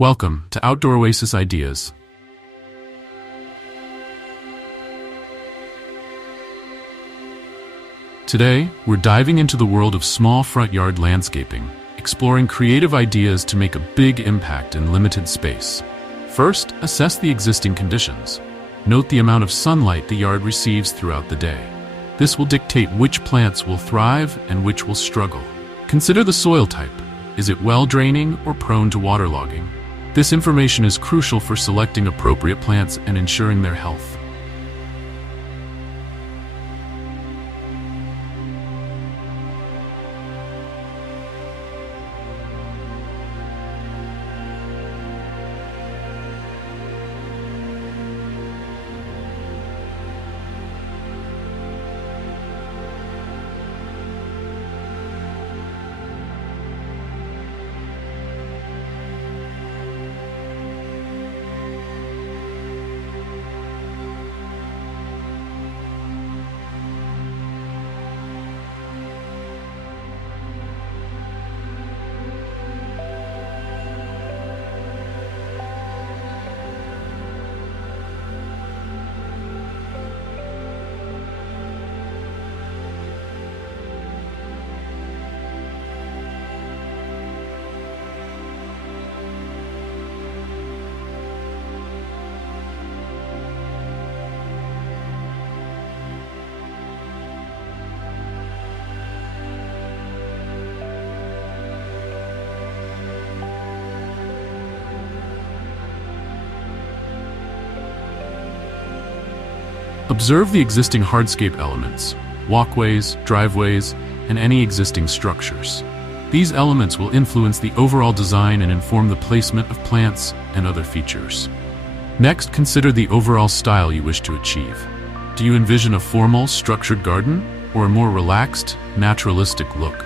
Welcome to Outdoor Oasis Ideas. Today, we're diving into the world of small front yard landscaping, exploring creative ideas to make a big impact in limited space. First, assess the existing conditions. Note the amount of sunlight the yard receives throughout the day. This will dictate which plants will thrive and which will struggle. Consider the soil type. Is it well-draining or prone to waterlogging? This information is crucial for selecting appropriate plants and ensuring their health. Observe the existing hardscape elements, walkways, driveways, and any existing structures. These elements will influence the overall design and inform the placement of plants and other features. Next, consider the overall style you wish to achieve. Do you envision a formal, structured garden or a more relaxed, naturalistic look?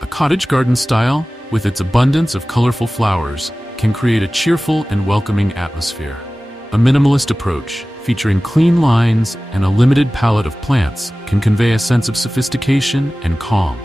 A cottage garden style, with its abundance of colorful flowers, can create a cheerful and welcoming atmosphere. A minimalist approach, featuring clean lines and a limited palette of plants, can convey a sense of sophistication and calm.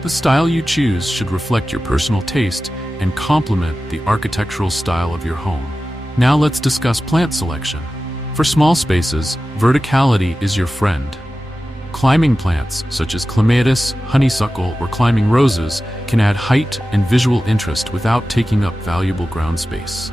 The style you choose should reflect your personal taste and complement the architectural style of your home. Now let's discuss plant selection. For small spaces, verticality is your friend. Climbing plants, such as clematis, honeysuckle, or climbing roses, can add height and visual interest without taking up valuable ground space.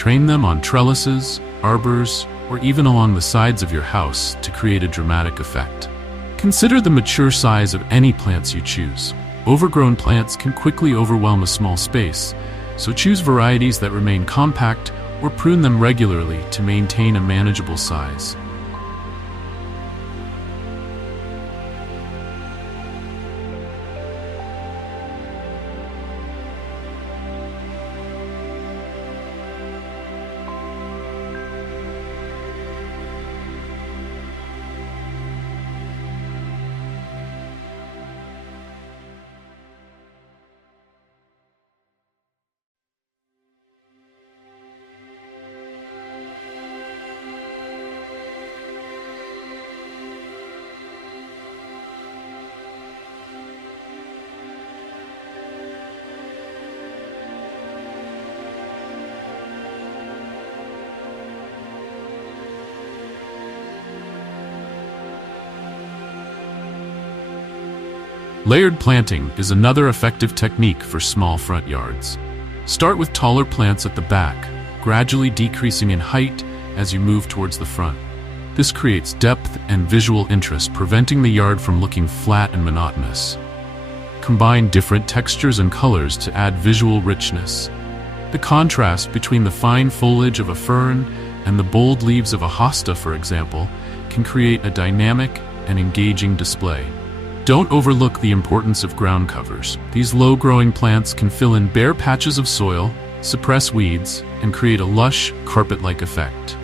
Train them on trellises, arbors, or even along the sides of your house to create a dramatic effect. Consider the mature size of any plants you choose. Overgrown plants can quickly overwhelm a small space, so choose varieties that remain compact or prune them regularly to maintain a manageable size. Layered planting is another effective technique for small front yards. Start with taller plants at the back, gradually decreasing in height as you move towards the front. This creates depth and visual interest, preventing the yard from looking flat and monotonous. Combine different textures and colors to add visual richness. The contrast between the fine foliage of a fern and the bold leaves of a hosta, for example, can create a dynamic and engaging display. Don't overlook the importance of ground covers. These low-growing plants can fill in bare patches of soil, suppress weeds, and create a lush, carpet-like effect.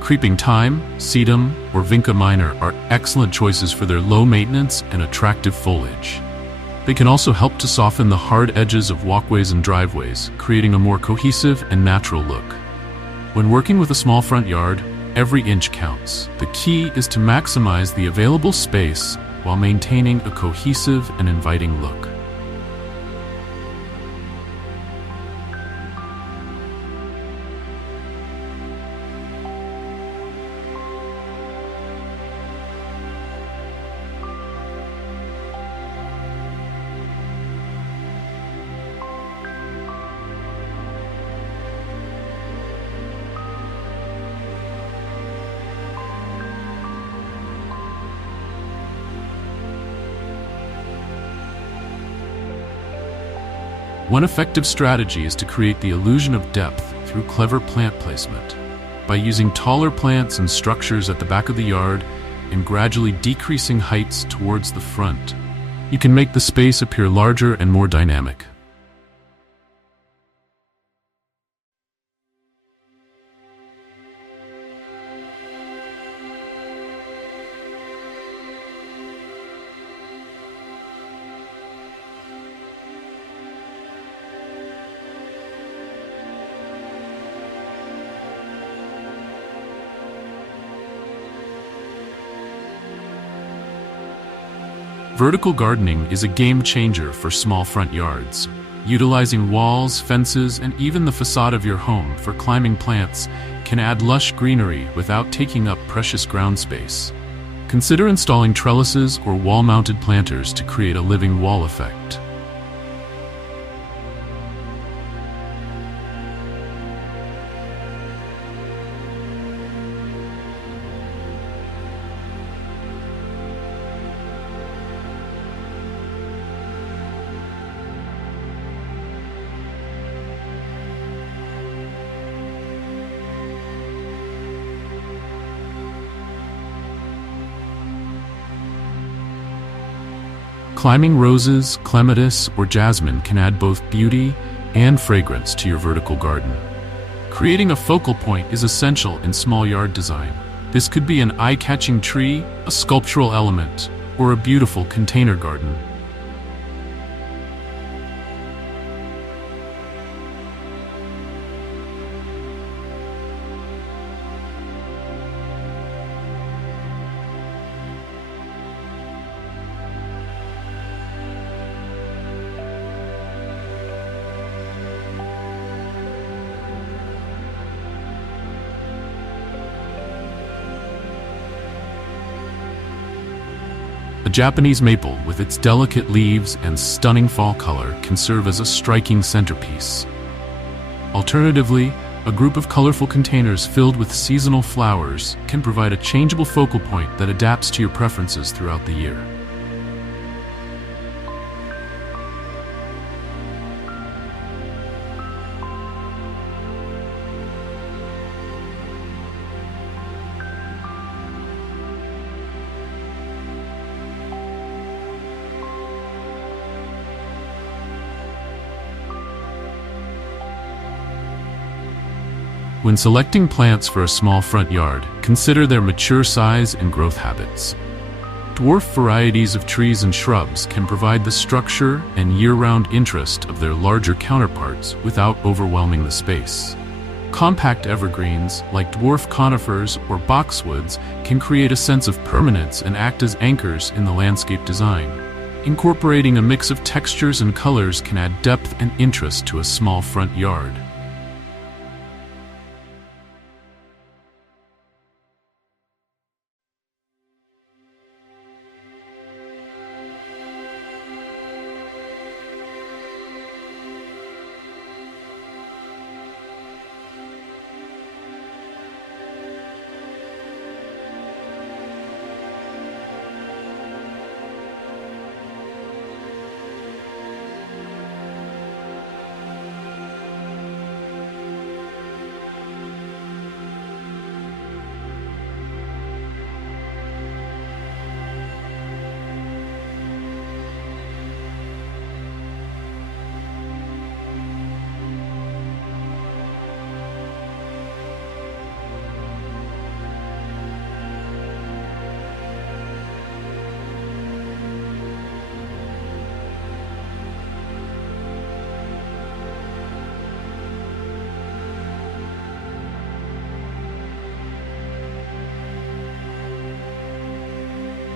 Creeping thyme, sedum, or vinca minor are excellent choices for their low maintenance and attractive foliage. They can also help to soften the hard edges of walkways and driveways, creating a more cohesive and natural look. When working with a small front yard, every inch counts. The key is to maximize the available space while maintaining a cohesive and inviting look. One effective strategy is to create the illusion of depth through clever plant placement. By using taller plants and structures at the back of the yard and gradually decreasing heights towards the front, you can make the space appear larger and more dynamic. Vertical gardening is a game changer for small front yards. Utilizing walls, fences, and even the facade of your home for climbing plants can add lush greenery without taking up precious ground space. Consider installing trellises or wall-mounted planters to create a living wall effect. Climbing roses, clematis, or jasmine can add both beauty and fragrance to your vertical garden. Creating a focal point is essential in small yard design. This could be an eye-catching tree, a sculptural element, or a beautiful container garden. A Japanese maple, with its delicate leaves and stunning fall color, can serve as a striking centerpiece. Alternatively, a group of colorful containers filled with seasonal flowers can provide a changeable focal point that adapts to your preferences throughout the year. When selecting plants for a small front yard, consider their mature size and growth habits. Dwarf varieties of trees and shrubs can provide the structure and year-round interest of their larger counterparts without overwhelming the space. Compact evergreens, like dwarf conifers or boxwoods, can create a sense of permanence and act as anchors in the landscape design. Incorporating a mix of textures and colors can add depth and interest to a small front yard.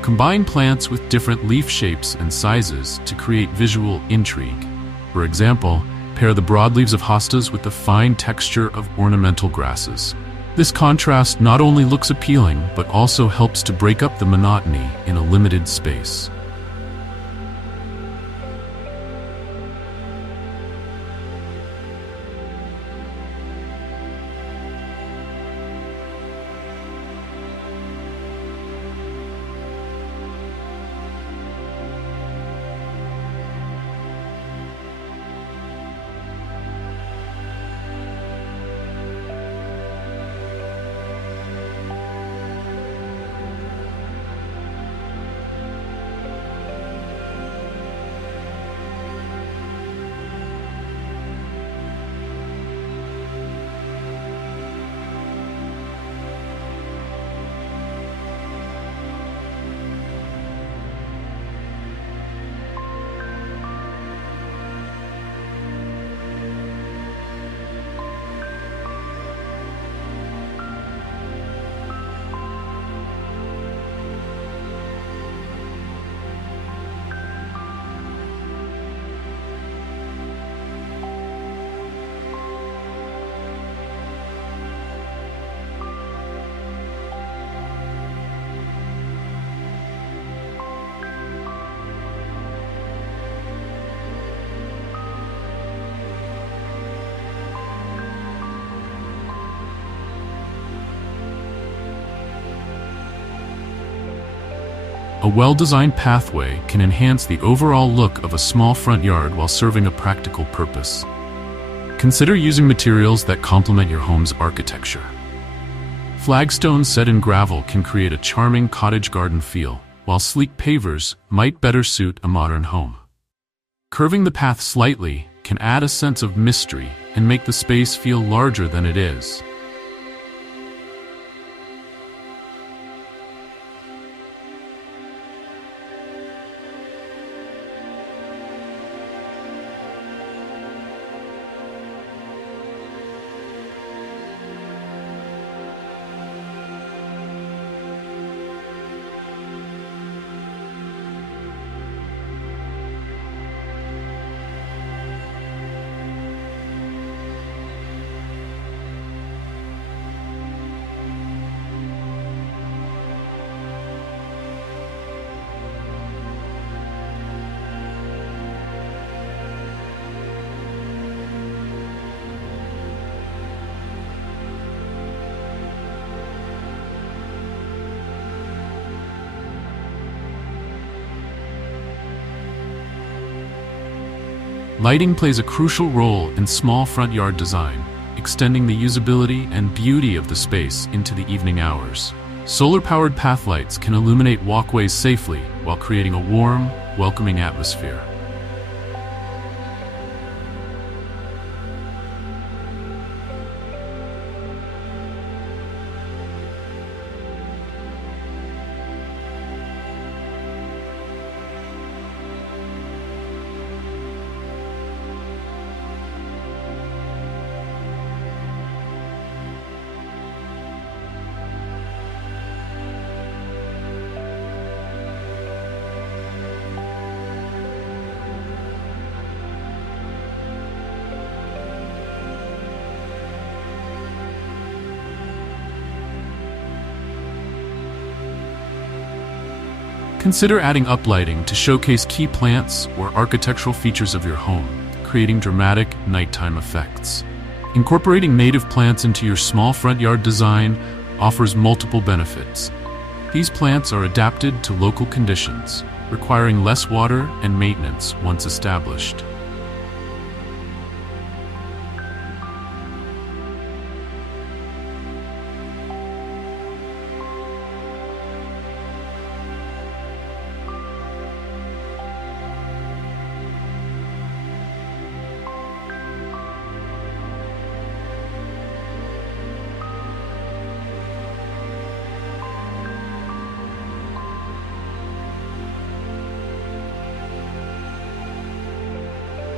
Combine plants with different leaf shapes and sizes to create visual intrigue. For example, pair the broadleaves of hostas with the fine texture of ornamental grasses. This contrast not only looks appealing, but also helps to break up the monotony in a limited space. A well-designed pathway can enhance the overall look of a small front yard while serving a practical purpose. Consider using materials that complement your home's architecture. Flagstones set in gravel can create a charming cottage garden feel, while sleek pavers might better suit a modern home. Curving the path slightly can add a sense of mystery and make the space feel larger than it is. Lighting plays a crucial role in small front yard design, extending the usability and beauty of the space into the evening hours. Solar-powered path lights can illuminate walkways safely while creating a warm, welcoming atmosphere. Consider adding uplighting to showcase key plants or architectural features of your home, creating dramatic nighttime effects. Incorporating native plants into your small front yard design offers multiple benefits. These plants are adapted to local conditions, requiring less water and maintenance once established.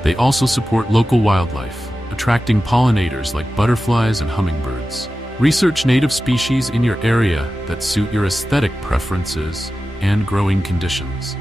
They also support local wildlife, attracting pollinators like butterflies and hummingbirds. Research native species in your area that suit your aesthetic preferences and growing conditions.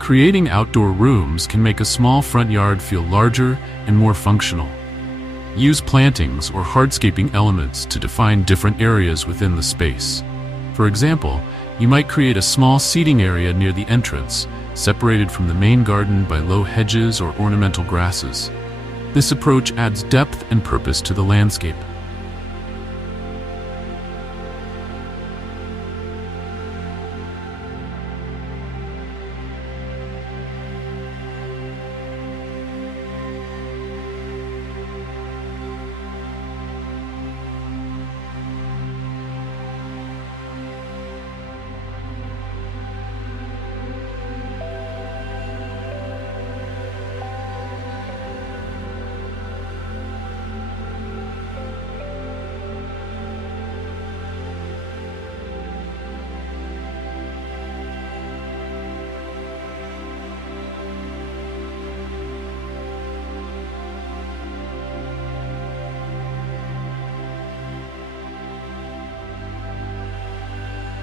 Creating outdoor rooms can make a small front yard feel larger and more functional. Use plantings or hardscaping elements to define different areas within the space. For example, you might create a small seating area near the entrance, separated from the main garden by low hedges or ornamental grasses. This approach adds depth and purpose to the landscape.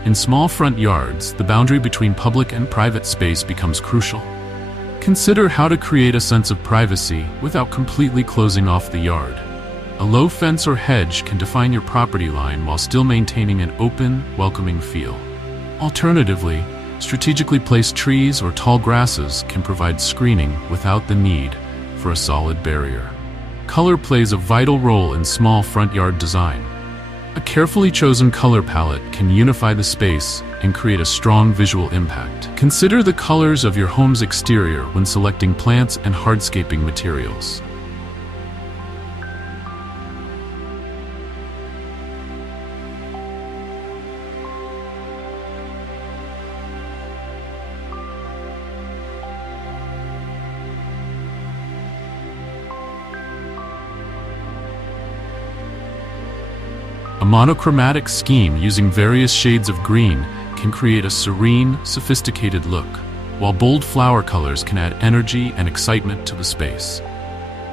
In small front yards, the boundary between public and private space becomes crucial. Consider how to create a sense of privacy without completely closing off the yard. A low fence or hedge can define your property line while still maintaining an open, welcoming feel. Alternatively, strategically placed trees or tall grasses can provide screening without the need for a solid barrier. Color plays a vital role in small front yard design. A carefully chosen color palette can unify the space and create a strong visual impact. Consider the colors of your home's exterior when selecting plants and hardscaping materials. A monochromatic scheme using various shades of green can create a serene, sophisticated look, while bold flower colors can add energy and excitement to the space.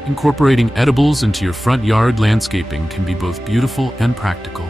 Incorporating edibles into your front yard landscaping can be both beautiful and practical.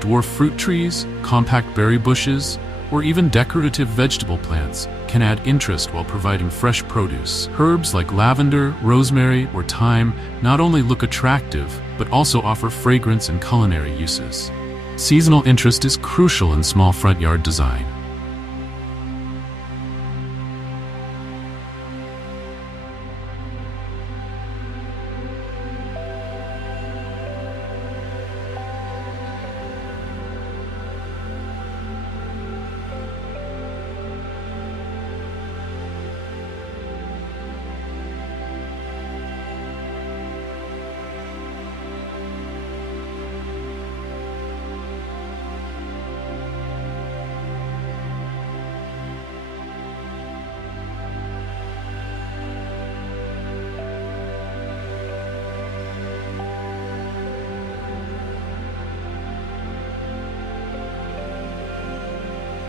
Dwarf fruit trees, compact berry bushes, or even decorative vegetable plants can add interest while providing fresh produce. Herbs like lavender, rosemary, or thyme not only look attractive, but also offer fragrance and culinary uses. Seasonal interest is crucial in small front yard design.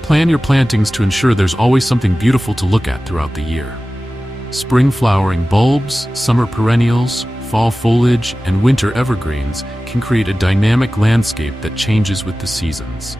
Plan your plantings to ensure there's always something beautiful to look at throughout the year. Spring flowering bulbs, summer perennials, fall foliage, and winter evergreens can create a dynamic landscape that changes with the seasons.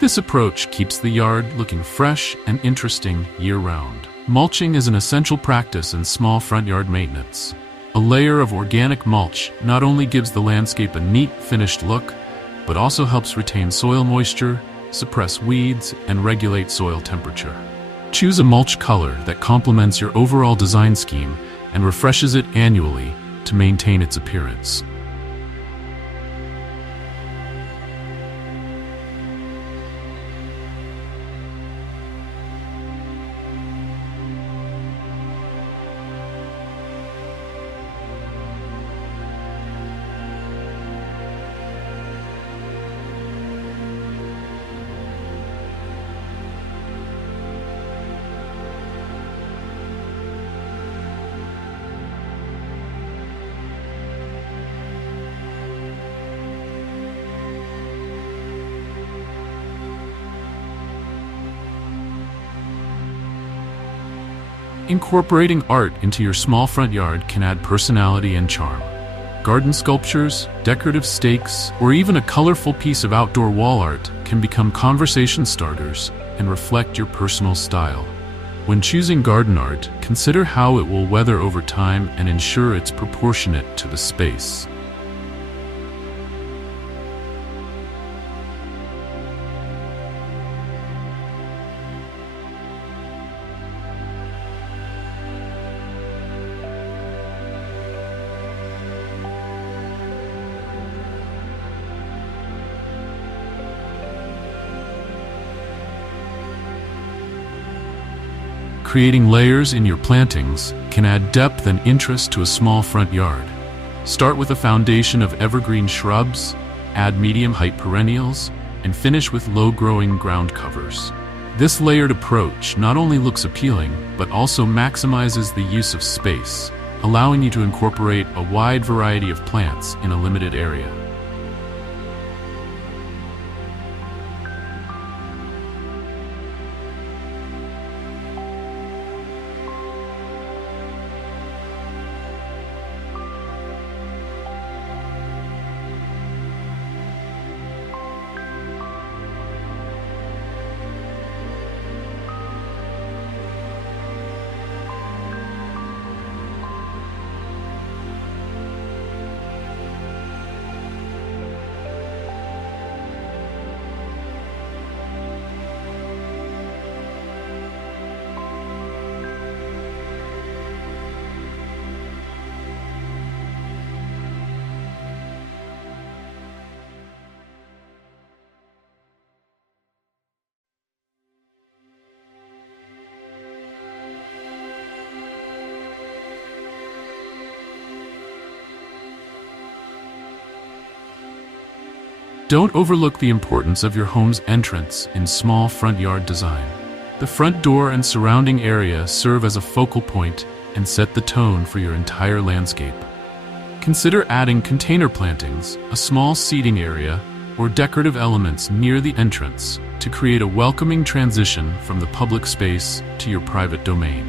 This approach keeps the yard looking fresh and interesting year-round. Mulching is an essential practice in small front yard maintenance. A layer of organic mulch not only gives the landscape a neat, finished look, but also helps retain soil moisture, suppress weeds, and regulate soil temperature. Choose a mulch color that complements your overall design scheme and refreshes it annually to maintain its appearance. Incorporating art into your small front yard can add personality and charm. Garden sculptures, decorative stakes, or even a colorful piece of outdoor wall art can become conversation starters and reflect your personal style. When choosing garden art, consider how it will weather over time and ensure it's proportionate to the space. Creating layers in your plantings can add depth and interest to a small front yard. Start with a foundation of evergreen shrubs, add medium-height perennials, and finish with low-growing ground covers. This layered approach not only looks appealing, but also maximizes the use of space, allowing you to incorporate a wide variety of plants in a limited area. Don't overlook the importance of your home's entrance in small front yard design. The front door and surrounding area serve as a focal point and set the tone for your entire landscape. Consider adding container plantings, a small seating area, or decorative elements near the entrance to create a welcoming transition from the public space to your private domain.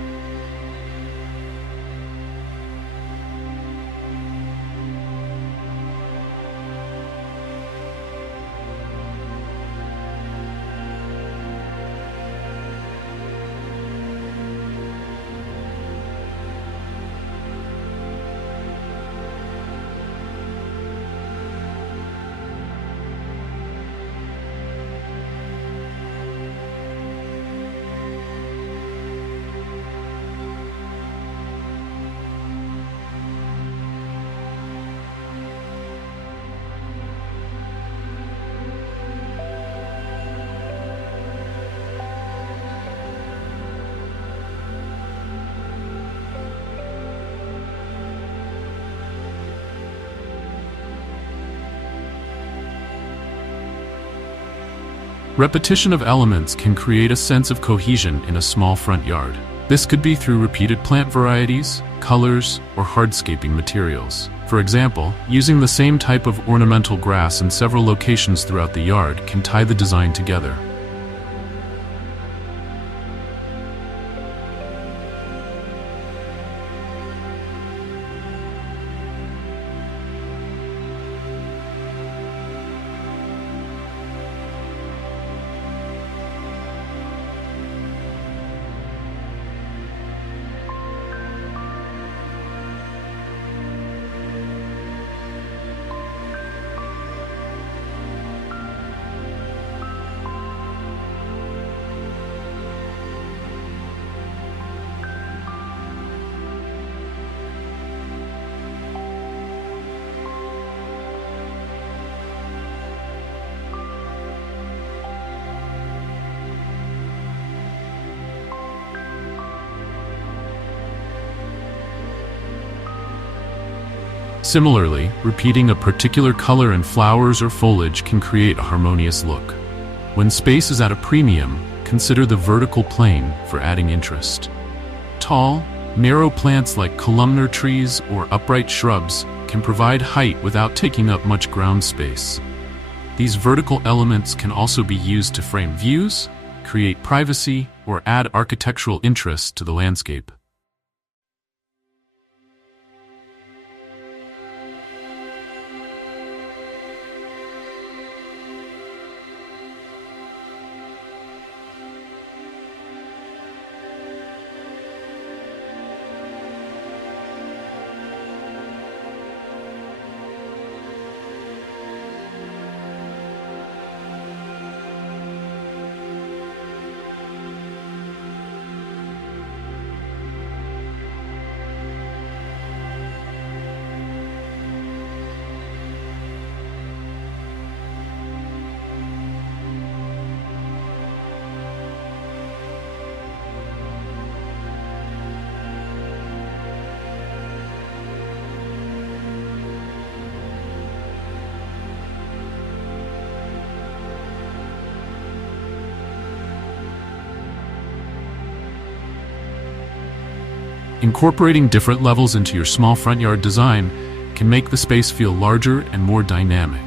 Repetition of elements can create a sense of cohesion in a small front yard. This could be through repeated plant varieties, colors, or hardscaping materials. For example, using the same type of ornamental grass in several locations throughout the yard can tie the design together. Similarly, repeating a particular color in flowers or foliage can create a harmonious look. When space is at a premium, consider the vertical plane for adding interest. Tall, narrow plants like columnar trees or upright shrubs can provide height without taking up much ground space. These vertical elements can also be used to frame views, create privacy, or add architectural interest to the landscape. Incorporating different levels into your small front yard design can make the space feel larger and more dynamic.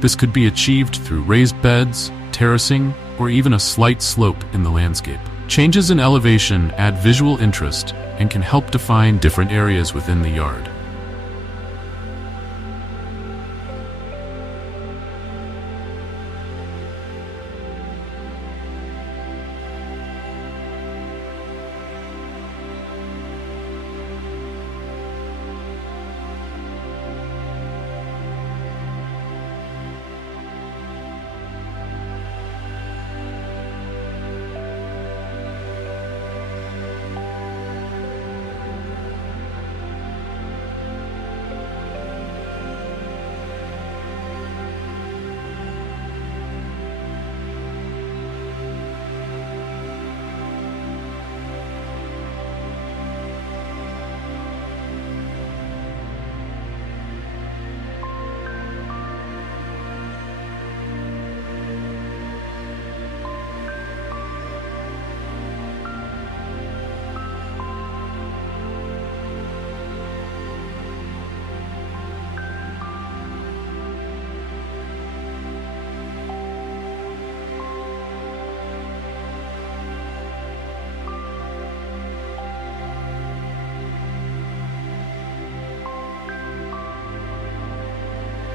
This could be achieved through raised beds, terracing, or even a slight slope in the landscape. Changes in elevation add visual interest and can help define different areas within the yard.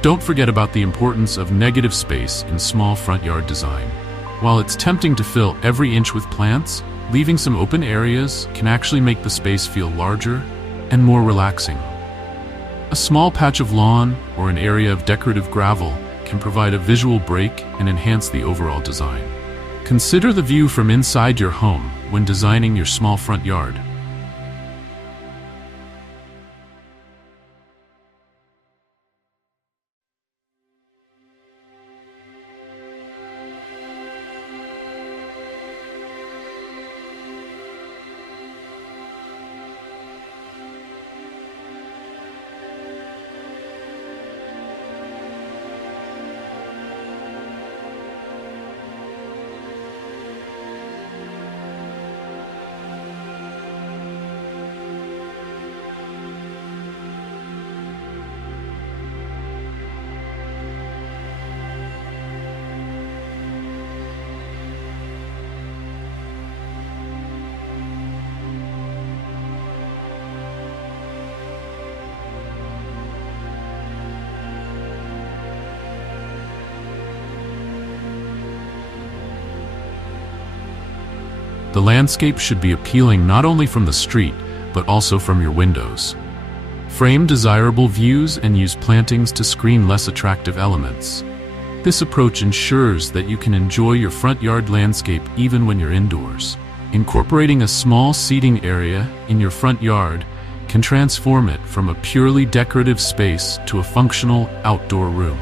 Don't forget about the importance of negative space in small front yard design. While it's tempting to fill every inch with plants, leaving some open areas can actually make the space feel larger and more relaxing. A small patch of lawn or an area of decorative gravel can provide a visual break and enhance the overall design. Consider the view from inside your home when designing your small front yard. The landscape should be appealing not only from the street, but also from your windows. Frame desirable views and use plantings to screen less attractive elements. This approach ensures that you can enjoy your front yard landscape even when you're indoors. Incorporating a small seating area in your front yard can transform it from a purely decorative space to a functional outdoor room.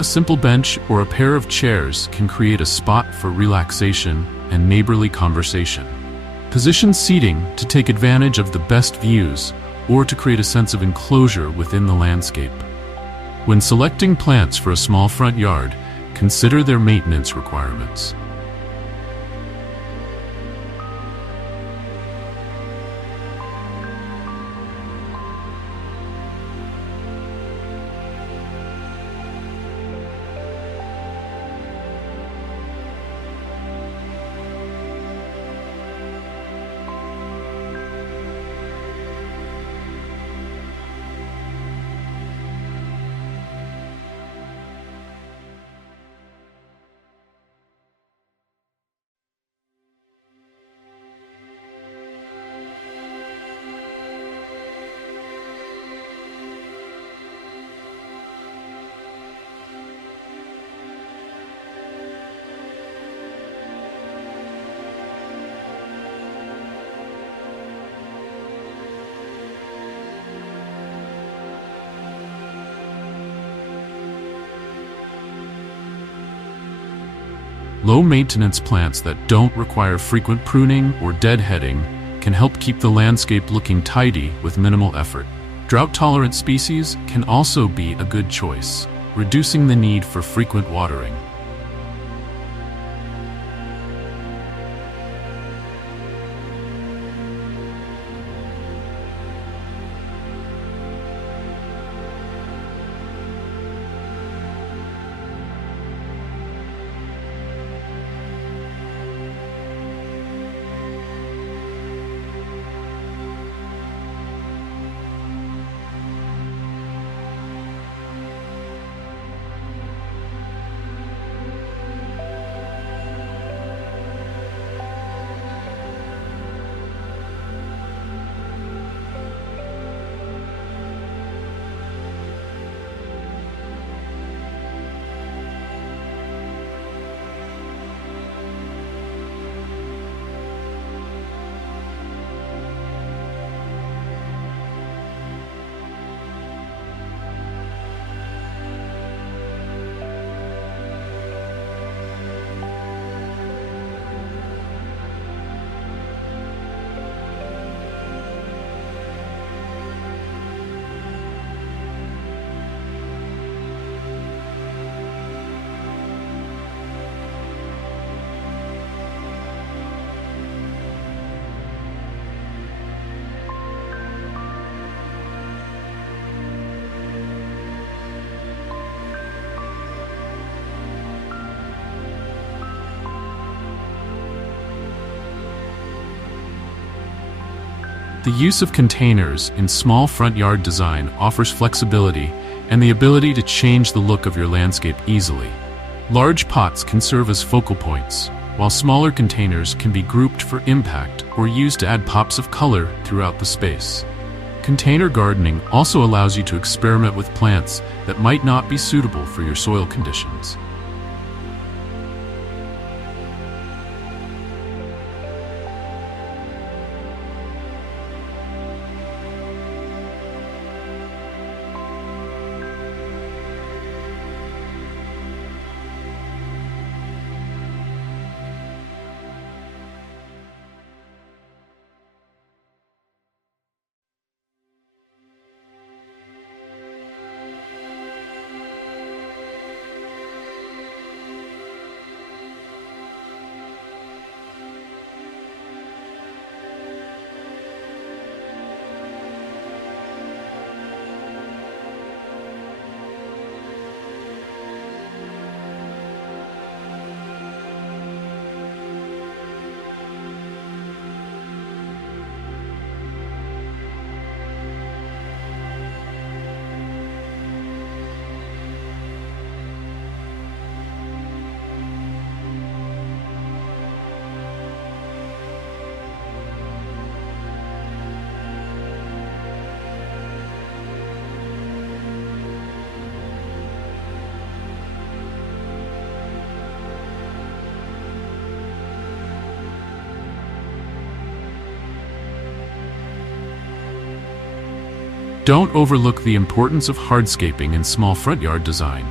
A simple bench or a pair of chairs can create a spot for relaxation and neighborly conversation. Position seating to take advantage of the best views or to create a sense of enclosure within the landscape. When selecting plants for a small front yard, consider their maintenance requirements. Low-maintenance plants that don't require frequent pruning or deadheading can help keep the landscape looking tidy with minimal effort. Drought-tolerant species can also be a good choice, reducing the need for frequent watering. The use of containers in small front yard design offers flexibility and the ability to change the look of your landscape easily. Large pots can serve as focal points, while smaller containers can be grouped for impact or used to add pops of color throughout the space. Container gardening also allows you to experiment with plants that might not be suitable for your soil conditions. Don't overlook the importance of hardscaping in small front yard design.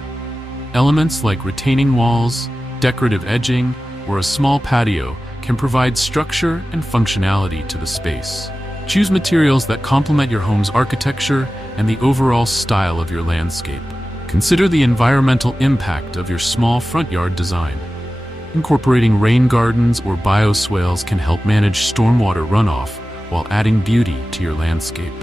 Elements like retaining walls, decorative edging, or a small patio can provide structure and functionality to the space. Choose materials that complement your home's architecture and the overall style of your landscape. Consider the environmental impact of your small front yard design. Incorporating rain gardens or bioswales can help manage stormwater runoff while adding beauty to your landscape.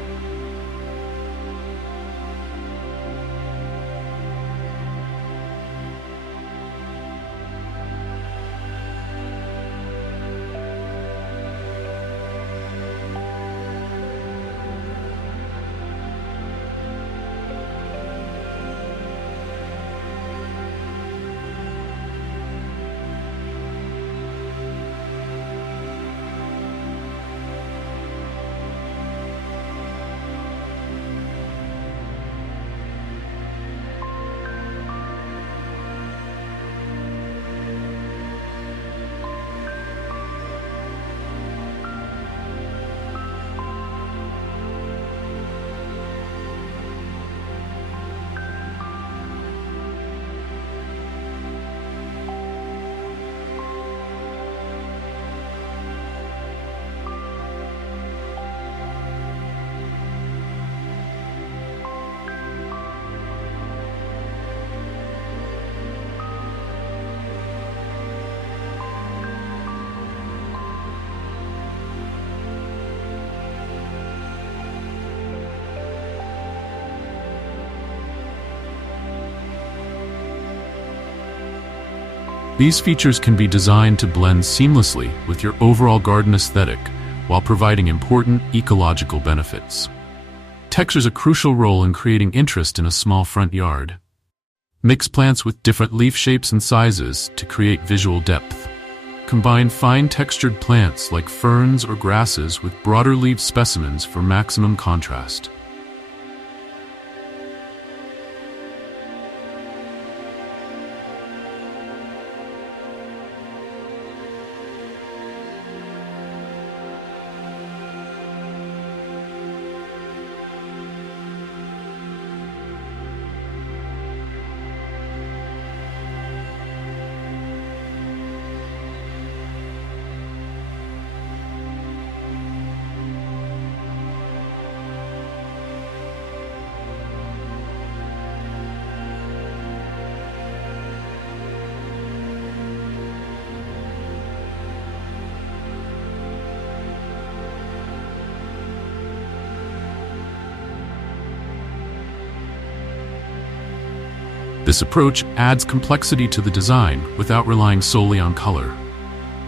These features can be designed to blend seamlessly with your overall garden aesthetic while providing important ecological benefits. Textures a crucial role in creating interest in a small front yard. Mix plants with different leaf shapes and sizes to create visual depth. Combine fine textured plants like ferns or grasses with broader leaf specimens for maximum contrast. This approach adds complexity to the design without relying solely on color.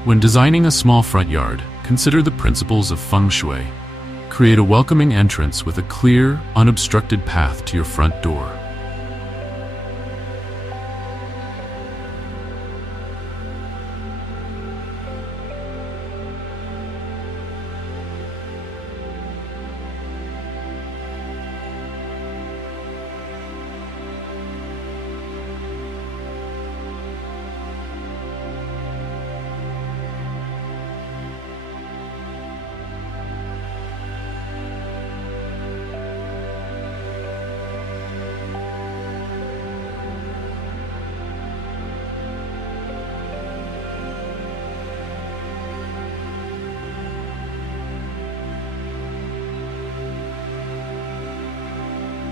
When designing a small front yard, consider the principles of feng shui. Create a welcoming entrance with a clear, unobstructed path to your front door.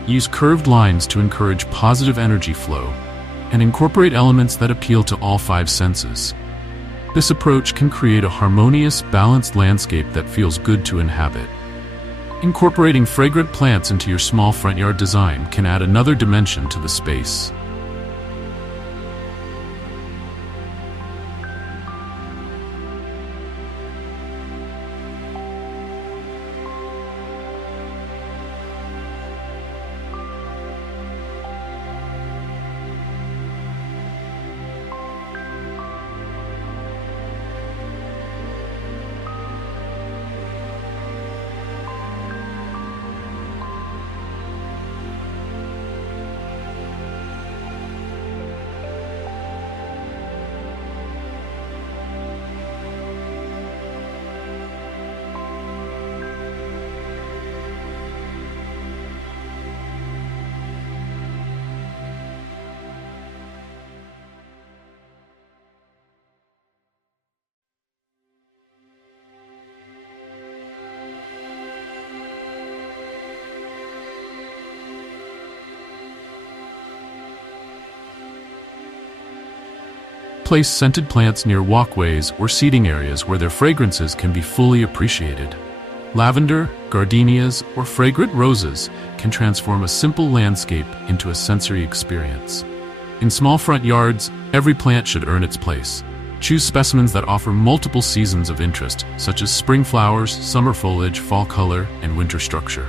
Use curved lines to encourage positive energy flow, and incorporate elements that appeal to all five senses. This approach can create a harmonious, balanced landscape that feels good to inhabit. Incorporating fragrant plants into your small front yard design can add another dimension to the space. Place scented plants near walkways or seating areas where their fragrances can be fully appreciated. Lavender, gardenias, or fragrant roses can transform a simple landscape into a sensory experience. In small front yards, every plant should earn its place. Choose specimens that offer multiple seasons of interest, such as spring flowers, summer foliage, fall color, and winter structure.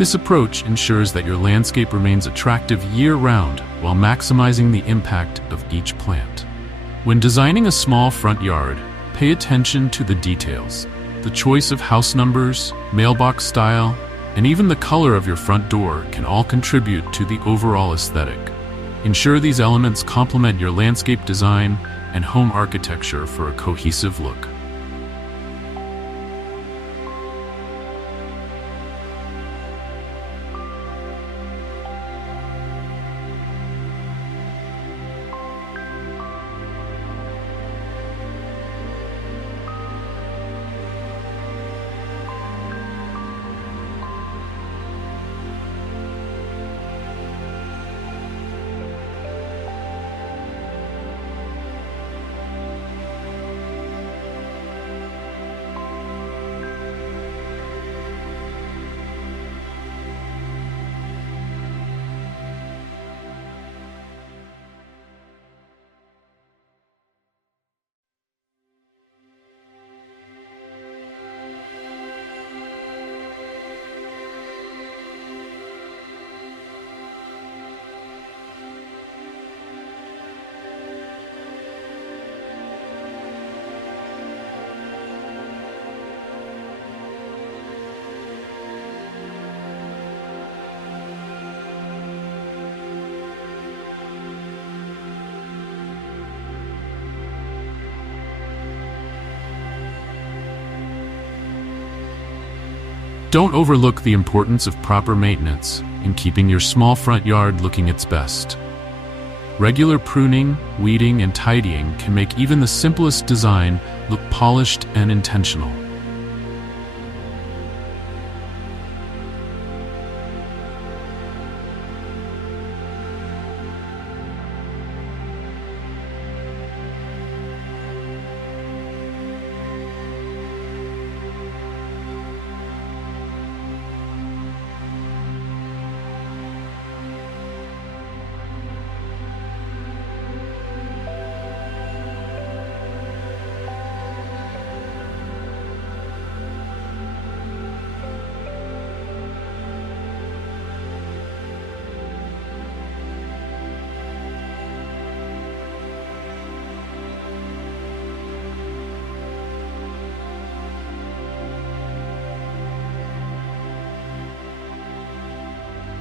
This approach ensures that your landscape remains attractive year-round while maximizing the impact of each plant. When designing a small front yard, pay attention to the details. The choice of house numbers, mailbox style, and even the color of your front door can all contribute to the overall aesthetic. Ensure these elements complement your landscape design and home architecture for a cohesive look. Don't overlook the importance of proper maintenance in keeping your small front yard looking its best. Regular pruning, weeding, and tidying can make even the simplest design look polished and intentional.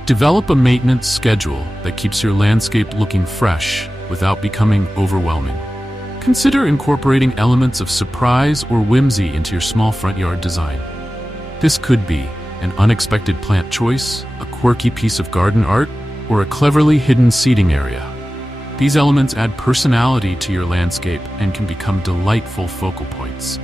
Develop a maintenance schedule that keeps your landscape looking fresh without becoming overwhelming. Consider incorporating elements of surprise or whimsy into your small front yard design. This could be an unexpected plant choice, a quirky piece of garden art, or a cleverly hidden seating area. These elements add personality to your landscape and can become delightful focal points.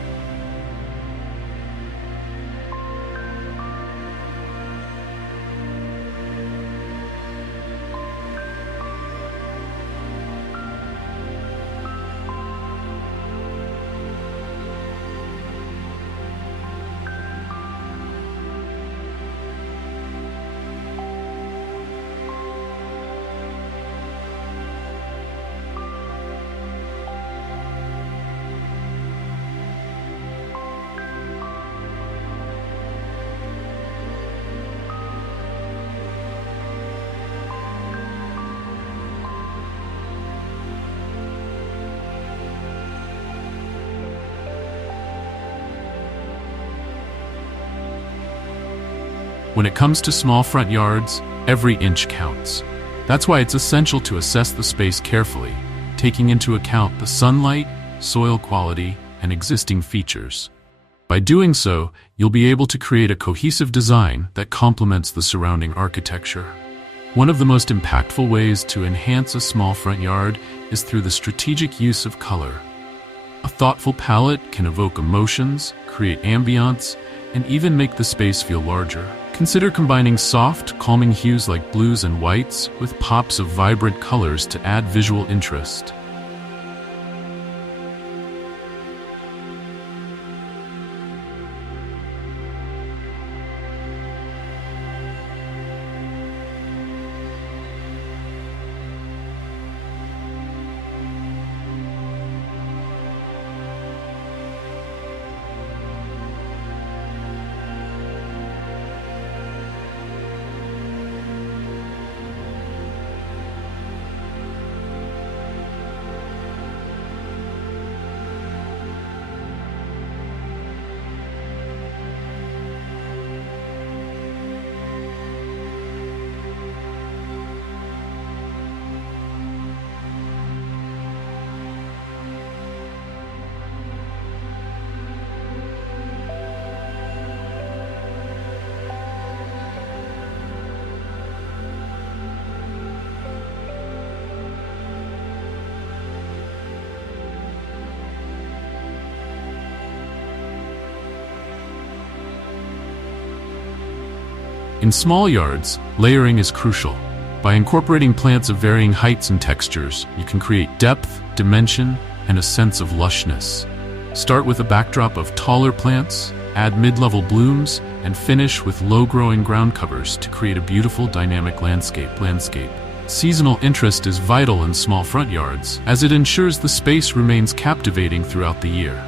When it comes to small front yards, every inch counts. That's why it's essential to assess the space carefully, taking into account the sunlight, soil quality, and existing features. By doing so, you'll be able to create a cohesive design that complements the surrounding architecture. One of the most impactful ways to enhance a small front yard is through the strategic use of color. A thoughtful palette can evoke emotions, create ambiance, and even make the space feel larger. Consider combining soft, calming hues like blues and whites with pops of vibrant colors to add visual interest. In small yards, layering is crucial. By incorporating plants of varying heights and textures, you can create depth, dimension, and a sense of lushness. Start with a backdrop of taller plants, add mid-level blooms, and finish with low-growing ground covers to create a beautiful dynamic landscape. Seasonal interest is vital in small front yards, as it ensures the space remains captivating throughout the year.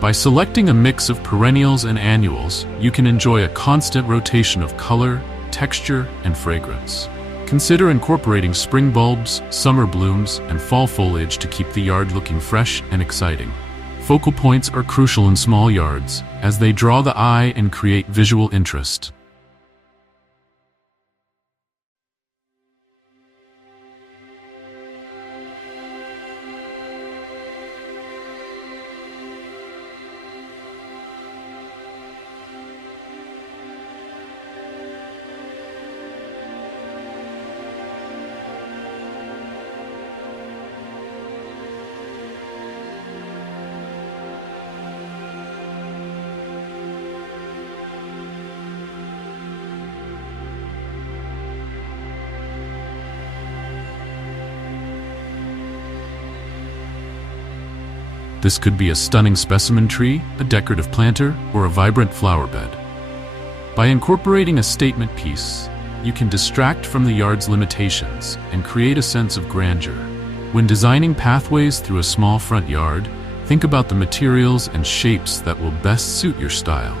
By selecting a mix of perennials and annuals, you can enjoy a constant rotation of color, texture, and fragrance. Consider incorporating spring bulbs, summer blooms, and fall foliage to keep the yard looking fresh and exciting. Focal points are crucial in small yards, as they draw the eye and create visual interest. This could be a stunning specimen tree, a decorative planter, or a vibrant flower bed. By incorporating a statement piece, you can distract from the yard's limitations and create a sense of grandeur. When designing pathways through a small front yard, think about the materials and shapes that will best suit your style.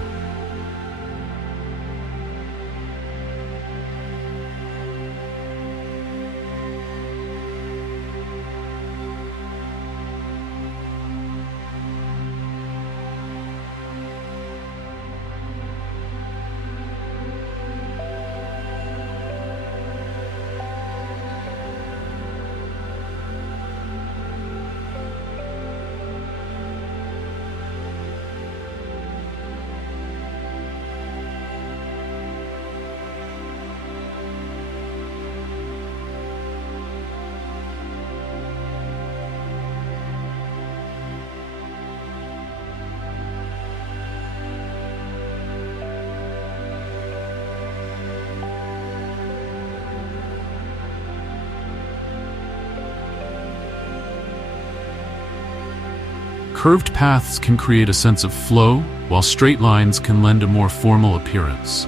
Curved paths can create a sense of flow, while straight lines can lend a more formal appearance.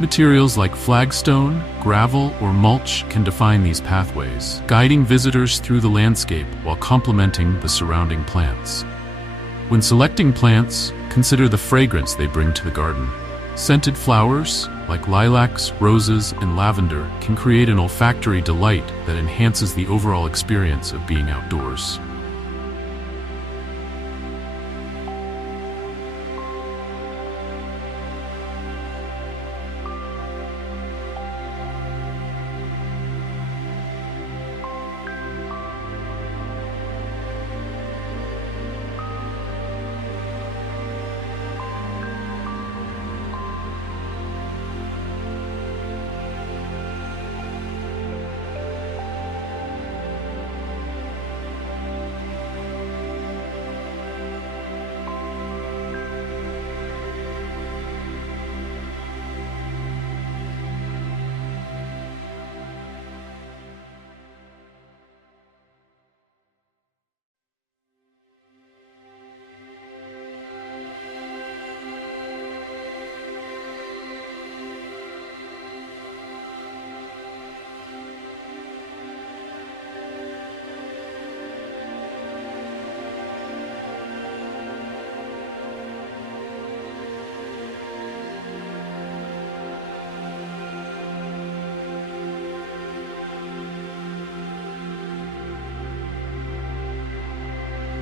Materials like flagstone, gravel, or mulch can define these pathways, guiding visitors through the landscape while complementing the surrounding plants. When selecting plants, consider the fragrance they bring to the garden. Scented flowers, like lilacs, roses, and lavender, can create an olfactory delight that enhances the overall experience of being outdoors.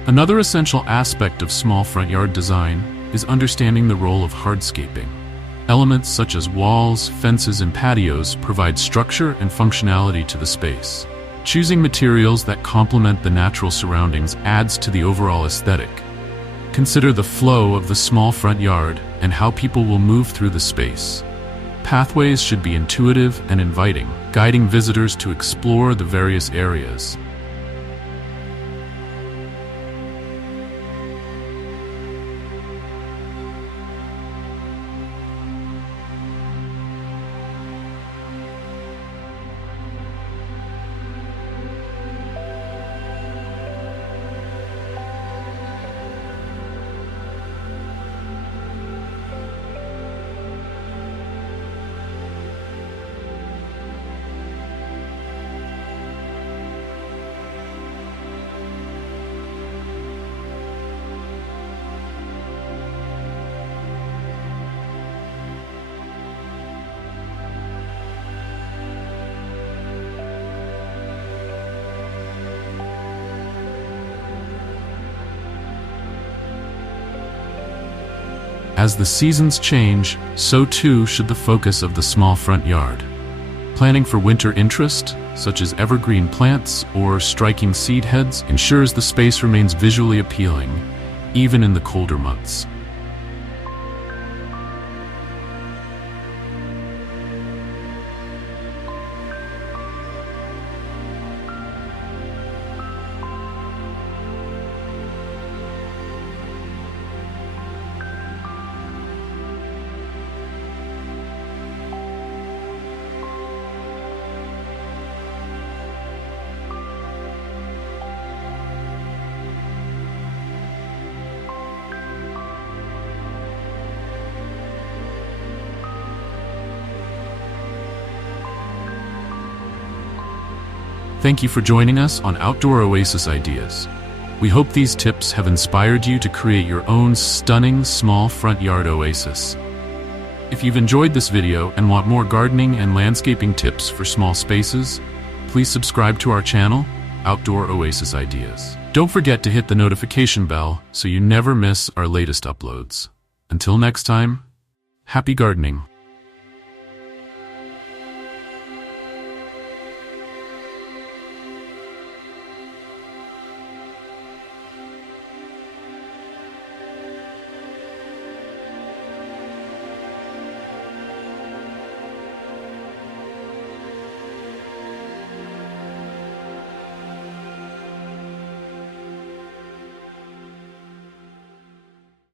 Another essential aspect of small front yard design is understanding the role of hardscaping. Elements such as walls, fences, and patios provide structure and functionality to the space. Choosing materials that complement the natural surroundings adds to the overall aesthetic. Consider the flow of the small front yard and how people will move through the space. Pathways should be intuitive and inviting, guiding visitors to explore the various areas. As the seasons change, so too should the focus of the small front yard. Planning for winter interest, such as evergreen plants or striking seed heads, ensures the space remains visually appealing, even in the colder months. Thank you for joining us on Outdoor Oasis Ideas. We hope these tips have inspired you to create your own stunning small front yard oasis. If you've enjoyed this video and want more gardening and landscaping tips for small spaces, please subscribe to our channel, Outdoor Oasis Ideas. Don't forget to hit the notification bell so you never miss our latest uploads. Until next time, happy gardening.